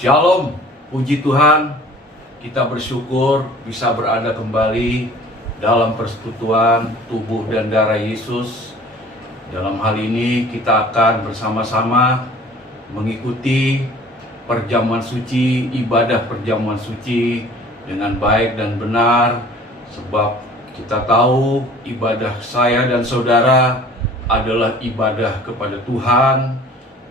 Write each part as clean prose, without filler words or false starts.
Shalom, puji Tuhan, kita bersyukur bisa berada kembali dalam persekutuan tubuh dan darah Yesus. Dalam hal ini kita akan bersama-sama mengikuti perjamuan suci, ibadah perjamuan suci dengan baik dan benar. Sebab kita tahu ibadah saya dan saudara adalah ibadah kepada Tuhan.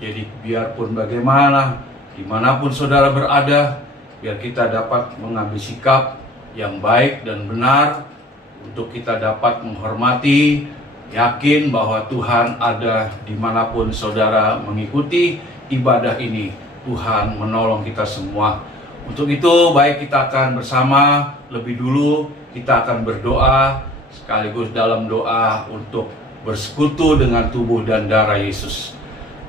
Jadi biarpun bagaimana, dimanapun saudara berada, biar kita dapat mengambil sikap yang baik dan benar untuk kita dapat menghormati, yakin bahwa Tuhan ada dimanapun saudara mengikuti ibadah ini. Tuhan menolong kita semua. Untuk itu baik kita akan bersama, lebih dulu kita akan berdoa sekaligus dalam doa untuk bersekutu dengan tubuh dan darah Yesus.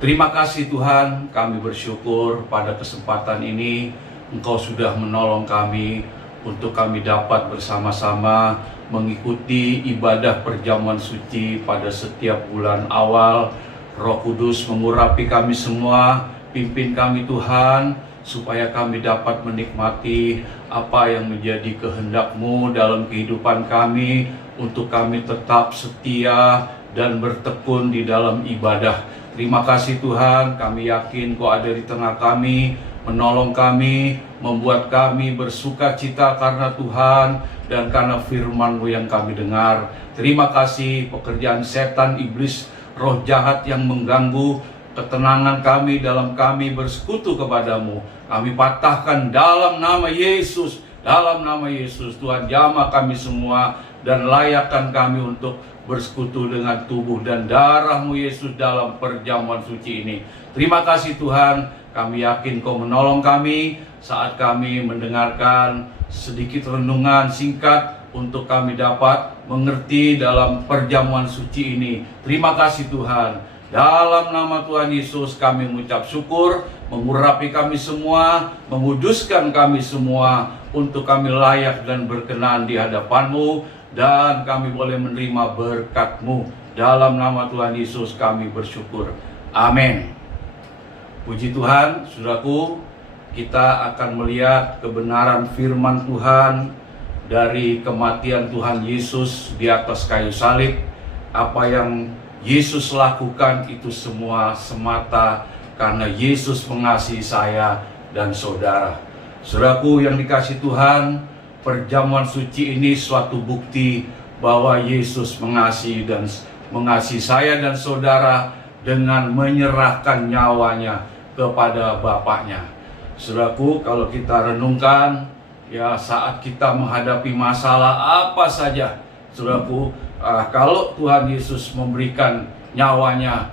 Terima kasih Tuhan, kami bersyukur pada kesempatan ini Engkau sudah menolong kami untuk kami dapat bersama-sama mengikuti ibadah perjamuan suci pada setiap bulan awal. Roh Kudus mengurapi kami semua, pimpin kami Tuhan, supaya kami dapat menikmati apa yang menjadi kehendak-Mu dalam kehidupan kami, untuk kami tetap setia dan bertekun di dalam ibadah. Terima kasih Tuhan, kami yakin Kau ada di tengah kami, menolong kami, membuat kami bersuka cita karena Tuhan dan karena firman-Mu yang kami dengar. Terima kasih pekerjaan setan, iblis, roh jahat yang mengganggu ketenangan kami dalam kami bersekutu kepadamu. Kami patahkan dalam nama Yesus. Dalam nama Yesus, Tuhan jamah kami semua dan layakkan kami untuk bersekutu dengan tubuh dan darah-Mu Yesus dalam perjamuan suci ini. Terima kasih Tuhan, kami yakin Kau menolong kami saat kami mendengarkan sedikit renungan singkat untuk kami dapat mengerti dalam perjamuan suci ini. Terima kasih Tuhan. Dalam nama Tuhan Yesus kami mengucap syukur, mengurapi kami semua, menguduskan kami semua, untuk kami layak dan berkenan di hadapan-Mu, dan kami boleh menerima berkat-Mu. Dalam nama Tuhan Yesus kami bersyukur. Amin. Puji Tuhan, saudaraku, kita akan melihat kebenaran firman Tuhan dari kematian Tuhan Yesus di atas kayu salib. Apa yang Yesus lakukan itu semua semata karena Yesus mengasihi saya dan saudara. Saudaraku yang dikasihi Tuhan, perjamuan suci ini suatu bukti bahwa Yesus mengasihi saya dan saudara dengan menyerahkan nyawanya kepada Bapaknya. Saudaraku, kalau kita renungkan, ya saat kita menghadapi masalah apa saja, saudaraku, kalau Tuhan Yesus memberikan nyawanya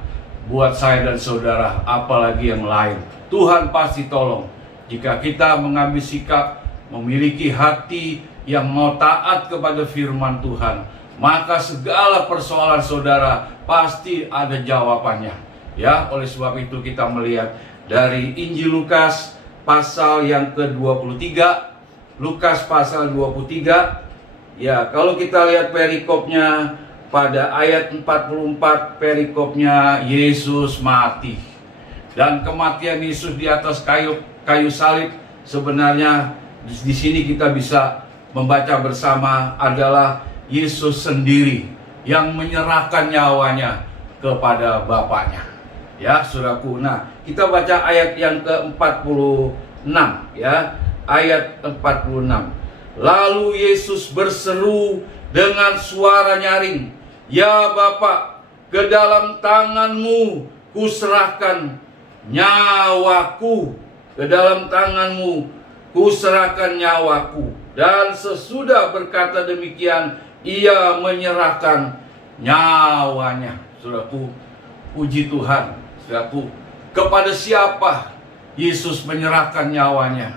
buat saya dan saudara, apalagi yang lain, Tuhan pasti tolong. Jika kita mengambil sikap, memiliki hati yang mau taat kepada firman Tuhan, maka segala persoalan saudara pasti ada jawabannya. Ya, oleh sebab itu kita melihat dari Injil Lukas pasal yang ke-23, Lukas pasal 23. Ya, kalau kita lihat perikopnya pada ayat 44, perikopnya Yesus mati. Dan kematian Yesus di atas kayu salib sebenarnya di sini kita bisa membaca bersama adalah Yesus sendiri yang menyerahkan nyawanya kepada Bapaknya. Ya, saudaraku. Nah, kita baca ayat yang ke-46 ya. Ayat 46. Lalu Yesus berseru dengan suara nyaring, "Ya Bapa, ke dalam tangan-Mu kuserahkan nyawaku. Ke dalam tangan-Mu kuserahkan nyawaku." Dan sesudah berkata demikian, Ia menyerahkan nyawanya. Saudaraku, puji Tuhan. Saudaraku, kepada siapa Yesus menyerahkan nyawanya?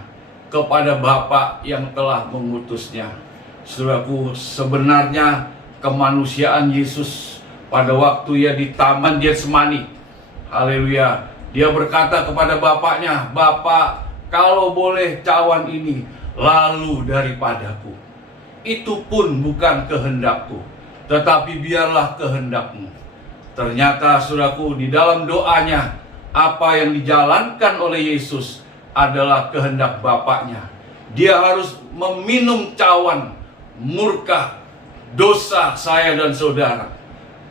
Kepada Bapa yang telah mengutusnya. Saudaraku, sebenarnya kemanusiaan Yesus pada waktu Ia di Taman Getsemani, haleluya, Dia berkata kepada Bapaknya, "Bapa, kalau boleh cawan ini lalu daripadaku. Itu pun bukan kehendakku, tetapi biarlah kehendak-Mu." Ternyata saudaraku, di dalam doanya, apa yang dijalankan oleh Yesus adalah kehendak Bapaknya. Dia harus meminum cawan murka dosa saya dan saudara.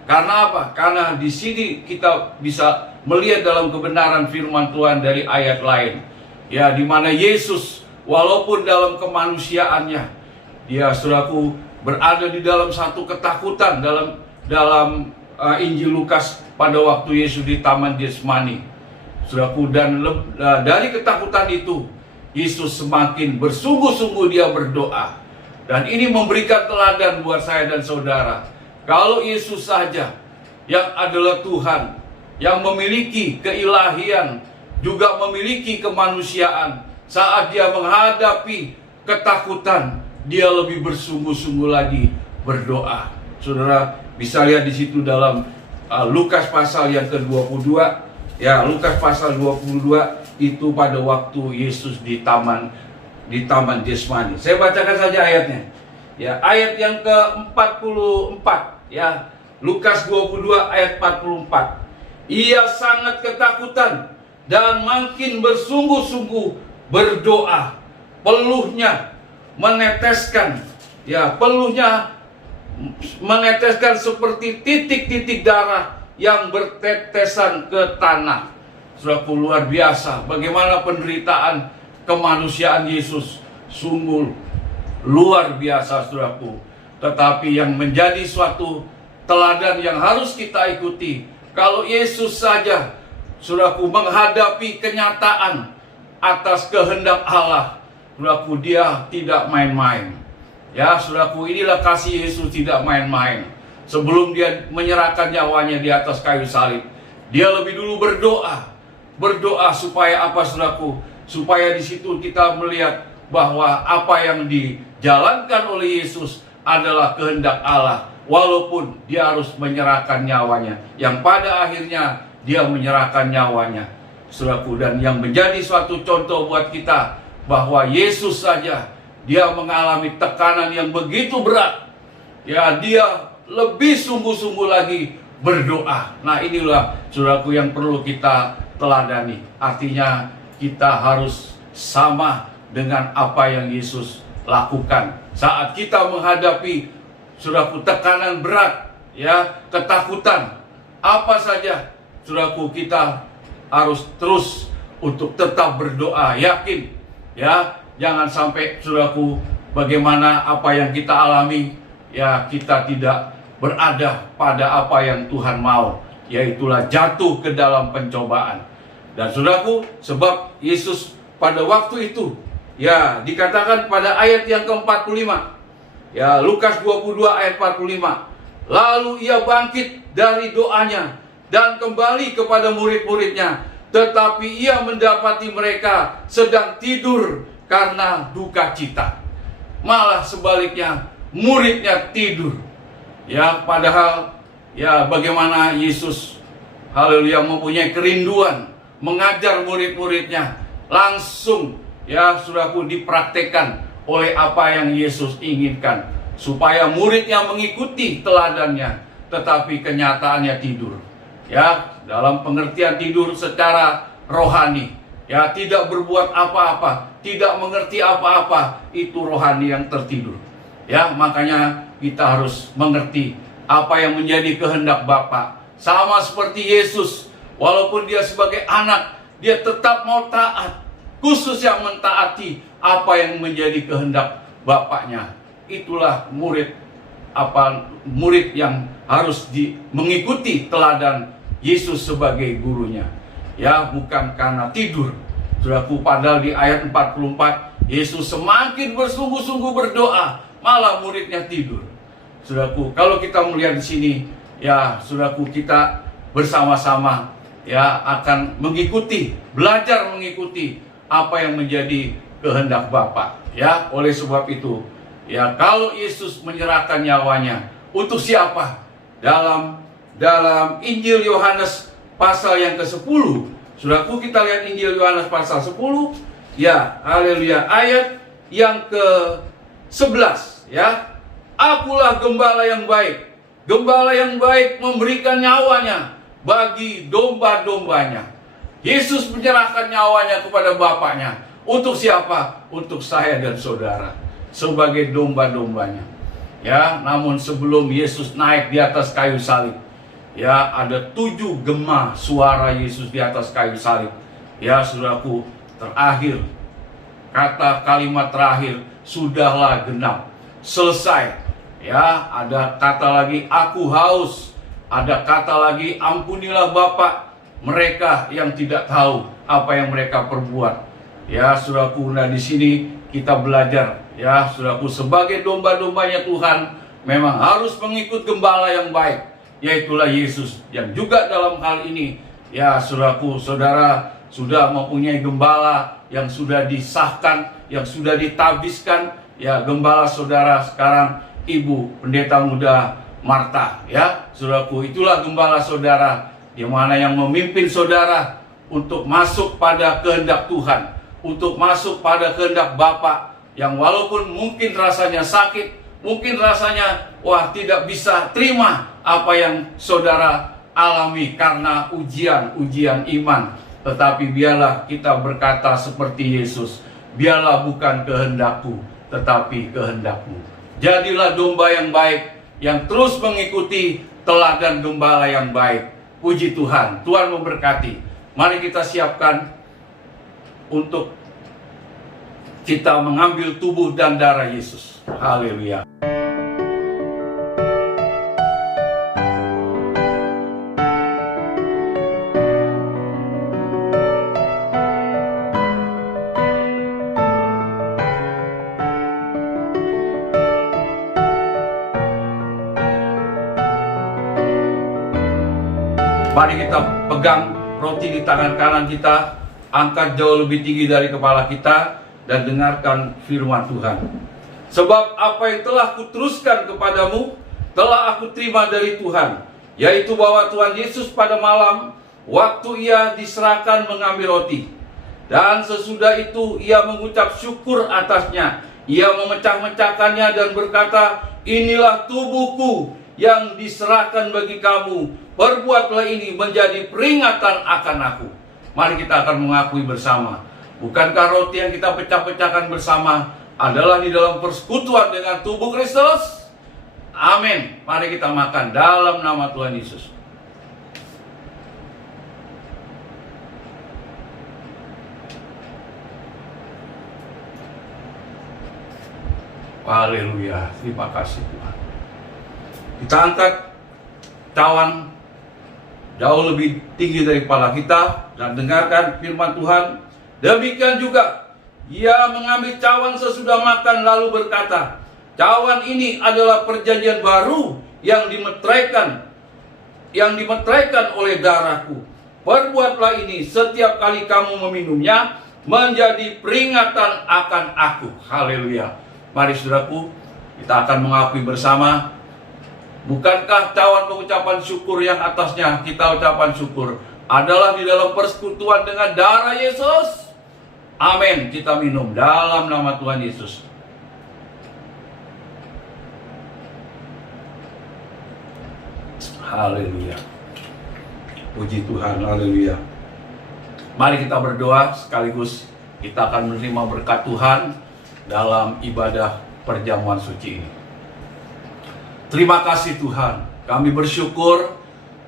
Karena apa? Karena di sini kita bisa melihat dalam kebenaran firman Tuhan dari ayat lain. Ya, di mana Yesus walaupun dalam kemanusiaannya, dia saudaraku berada di dalam satu ketakutan dalam Injil Lukas pada waktu Yesus di Taman Getsemani. Saudaraku, dan dari ketakutan itu Yesus semakin bersungguh-sungguh dia berdoa. Dan ini memberikan teladan buat saya dan saudara. Kalau Yesus saja yang adalah Tuhan, yang memiliki keilahian, juga memiliki kemanusiaan, saat dia menghadapi ketakutan, dia lebih bersungguh-sungguh lagi berdoa. Saudara bisa lihat di situ dalam Lukas pasal yang ke-22. Ya, Lukas pasal 22 itu pada waktu Yesus di taman Getsemani. Saya bacakan saja ayatnya. Ya, ayat yang ke-44, ya. Lukas 22 ayat 44. Ia sangat ketakutan dan makin bersungguh-sungguh berdoa. Peluhnya meneteskan seperti titik-titik darah yang bertetesan ke tanah. Saudaraku, luar biasa bagaimana penderitaan kemanusiaan Yesus, sungguh luar biasa, saudaraku. Tetapi yang menjadi suatu teladan yang harus kita ikuti, kalau Yesus saja, saudaraku, menghadapi kenyataan atas kehendak Allah, saudaraku, dia tidak main-main. Ya, saudaraku, inilah kasih Yesus, tidak main-main. Sebelum dia menyerahkan nyawanya di atas kayu salib, dia lebih dulu berdoa supaya apa, saudaraku? Supaya di situ kita melihat bahwa apa yang dijalankan oleh Yesus adalah kehendak Allah, walaupun dia harus menyerahkan nyawanya, yang pada akhirnya dia menyerahkan nyawanya, saudaraku. Dan yang menjadi suatu contoh buat kita bahwa Yesus saja dia mengalami tekanan yang begitu berat, ya, dia lebih sungguh-sungguh lagi berdoa. Nah, inilah saudaraku yang perlu kita teladani. Artinya kita harus sama dengan apa yang Yesus lakukan saat kita menghadapi, saudaraku, tekanan berat, ya, ketakutan apa saja, saudaraku, kita harus terus untuk tetap berdoa, yakin, ya, jangan sampai, saudaraku, bagaimana apa yang kita alami, ya, kita tidak berada pada apa yang Tuhan mau, yaitulah jatuh ke dalam pencobaan. Dan saudaraku, sebab Yesus pada waktu itu, ya, dikatakan pada ayat yang ke-45, ya, Lukas 22 ayat 45, lalu ia bangkit dari doanya dan kembali kepada murid-muridnya, tetapi ia mendapati mereka sedang tidur karena duka cita. Malah sebaliknya, muridnya tidur. Ya, padahal, ya, bagaimana Yesus, haleluya, mempunyai kerinduan mengajar murid-muridnya, langsung, ya, saudaraku, dipraktekkan oleh apa yang Yesus inginkan, supaya muridnya mengikuti teladannya, tetapi kenyataannya tidur. Ya, dalam pengertian tidur secara rohani, ya, tidak berbuat apa-apa, tidak mengerti apa-apa, itu rohani yang tertidur. Ya, makanya kita harus mengerti apa yang menjadi kehendak Bapa. Sama seperti Yesus, walaupun dia sebagai anak, dia tetap mau taat, khusus yang mentaati apa yang menjadi kehendak Bapaknya. Itulah murid yang harus mengikuti teladan Yesus sebagai gurunya. Ya, bukan karena tidur. Saudaraku, padahal di ayat 44, Yesus semakin bersungguh-sungguh berdoa, malah muridnya tidur. Saudaraku, kalau kita melihat di sini, ya, saudaraku, kita bersama-sama, ya, akan belajar mengikuti apa yang menjadi kehendak Bapa. Ya, oleh sebab itu, ya, kalau Yesus menyerahkan nyawanya untuk siapa? Dalam Injil Yohanes pasal yang ke-10, saudaraku, kita lihat Injil Yohanes pasal 10, ya, haleluya, ayat yang ke-11, ya. Akulah gembala yang baik. Gembala yang baik memberikan nyawanya bagi domba-dombanya. Yesus menyerahkan nyawanya kepada Bapaknya. Untuk siapa? Untuk saya dan saudara, sebagai domba-dombanya. Ya, namun sebelum Yesus naik di atas kayu salib, ya, ada 7 gema suara Yesus di atas kayu salib. Ya, saudaraku, terakhir, kata kalimat terakhir, sudahlah genap, selesai. Ya, ada kata lagi, aku haus. Ada kata lagi, ampunilah Bapa mereka yang tidak tahu apa yang mereka perbuat. Ya, saudaraku, nah di sini kita belajar, ya, saudaraku, sebagai domba-dombanya Tuhan memang harus mengikut gembala yang baik, yaitulah Yesus, yang juga dalam hal ini, ya, saudaraku, saudara sudah mempunyai gembala yang sudah disahkan, yang sudah ditabiskan. Ya, gembala saudara sekarang Ibu Pendeta Muda Marta, ya, saudaraku, itulah gembala saudara, di mana yang memimpin saudara untuk masuk pada kehendak Tuhan, untuk masuk pada kehendak Bapa, yang walaupun mungkin rasanya sakit, mungkin rasanya wah tidak bisa terima apa yang saudara alami karena ujian iman, tetapi biarlah kita berkata seperti Yesus, biarlah bukan kehendakku tetapi kehendakmu. Jadilah domba yang baik yang terus mengikuti teladan gembala yang baik. Puji Tuhan, Tuhan memberkati. Mari kita siapkan untuk kita mengambil tubuh dan darah Yesus. Haleluya. Mari kita pegang roti di tangan kanan kita, angkat jauh lebih tinggi dari kepala kita, dan dengarkan firman Tuhan. Sebab apa yang telah kuteruskan kepadamu, telah aku terima dari Tuhan, yaitu bahwa Tuhan Yesus pada malam, waktu ia diserahkan mengambil roti, dan sesudah itu ia mengucap syukur atasnya, ia memecah-mecahkannya dan berkata, inilah tubuhku yang diserahkan bagi kamu, perbuatlah ini menjadi peringatan akan aku. Mari kita akan mengakui bersama, bukankah roti yang kita pecah-pecahkan bersama adalah di dalam persekutuan dengan tubuh Kristus? Amin. Mari kita makan dalam nama Tuhan Yesus. Haleluya. Terima kasih Tuhan. Kita angkat cawan jauh lebih tinggi dari kepala kita dan dengarkan firman Tuhan. Demikian juga ia mengambil cawan sesudah makan lalu berkata, cawan ini adalah perjanjian baru yang dimeteraikan oleh darahku. Perbuatlah ini setiap kali kamu meminumnya menjadi peringatan akan aku. Haleluya. Mari saudaraku, kita akan mengakui bersama. Bukankah cawan pengucapan syukur yang atasnya kita ucapan syukur adalah di dalam persekutuan dengan darah Yesus? Amin. Kita minum dalam nama Tuhan Yesus. Haleluya. Puji Tuhan. Haleluya. Mari kita berdoa sekaligus kita akan menerima berkat Tuhan dalam ibadah perjamuan suci ini. Terima kasih Tuhan, kami bersyukur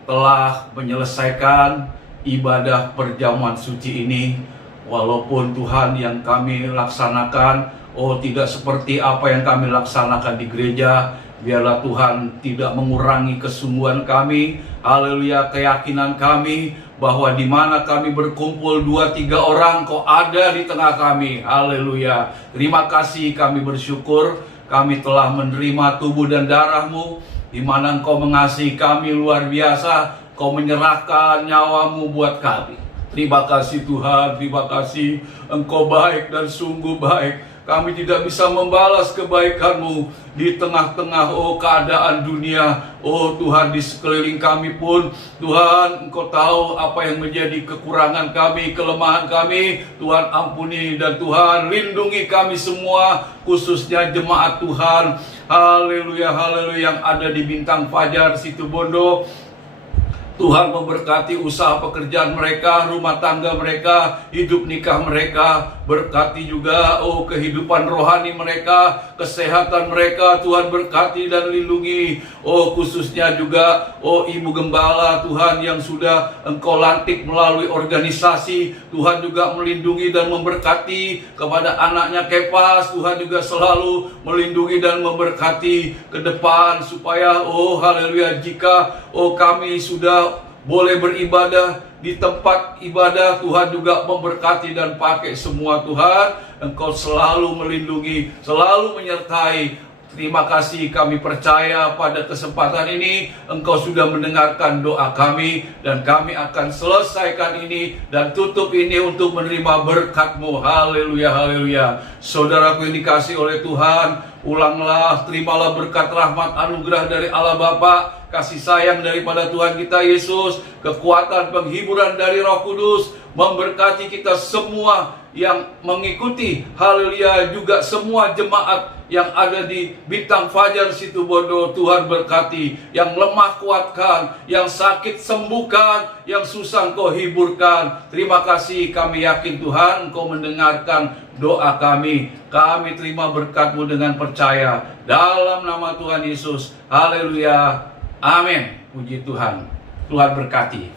telah menyelesaikan ibadah perjamuan suci ini. Walaupun Tuhan yang kami laksanakan, tidak seperti apa yang kami laksanakan di gereja. Biarlah Tuhan tidak mengurangi kesungguhan kami, haleluya, keyakinan kami, bahwa di mana kami berkumpul 2-3 orang, Kau ada di tengah kami, haleluya. Terima kasih, kami bersyukur. Kami telah menerima tubuh dan darah-Mu, di mana Engkau mengasihi kami luar biasa. Kau menyerahkan nyawa-Mu buat kami. Terima kasih Tuhan, terima kasih. Engkau baik dan sungguh baik. Kami tidak bisa membalas kebaikan-Mu di tengah-tengah keadaan dunia. Tuhan, di sekeliling kami pun, Tuhan, Engkau tahu apa yang menjadi kekurangan kami, kelemahan kami. Tuhan ampuni dan Tuhan lindungi kami semua, khususnya jemaat Tuhan. Haleluya, haleluya, yang ada di Bintang Fajar Situbondo. Tuhan memberkati usaha pekerjaan mereka, rumah tangga mereka, hidup nikah mereka. Berkati juga kehidupan rohani mereka, kesehatan mereka. Tuhan berkati dan lindungi. Khususnya juga Ibu Gembala Tuhan yang sudah Engkau lantik melalui organisasi. Tuhan juga melindungi dan memberkati kepada anaknya Kepas. Tuhan juga selalu melindungi dan memberkati ke depan supaya haleluya, jika kami sudah boleh beribadah di tempat ibadah, Tuhan juga memberkati dan pakai semua. Tuhan, Engkau selalu melindungi, selalu menyertai. Terima kasih, kami percaya pada kesempatan ini Engkau sudah mendengarkan doa kami, dan kami akan selesaikan ini dan tutup ini untuk menerima berkat-Mu. Haleluya, haleluya. Saudaraku yang dikasih oleh Tuhan, ulanglah, terimalah berkat rahmat anugerah dari Allah Bapa, kasih sayang daripada Tuhan kita Yesus, kekuatan penghiburan dari Roh Kudus, memberkati kita semua yang mengikuti. Haleluya, juga semua jemaat yang ada di Bintang Fajar Situbondo. Tuhan berkati, yang lemah kuatkan, yang sakit sembuhkan, yang susah Engkau hiburkan. Terima kasih, kami yakin Tuhan Engkau mendengarkan doa kami. Kami terima berkat-Mu dengan percaya dalam nama Tuhan Yesus. Haleluya, amin. Puji Tuhan. Tuhan berkati.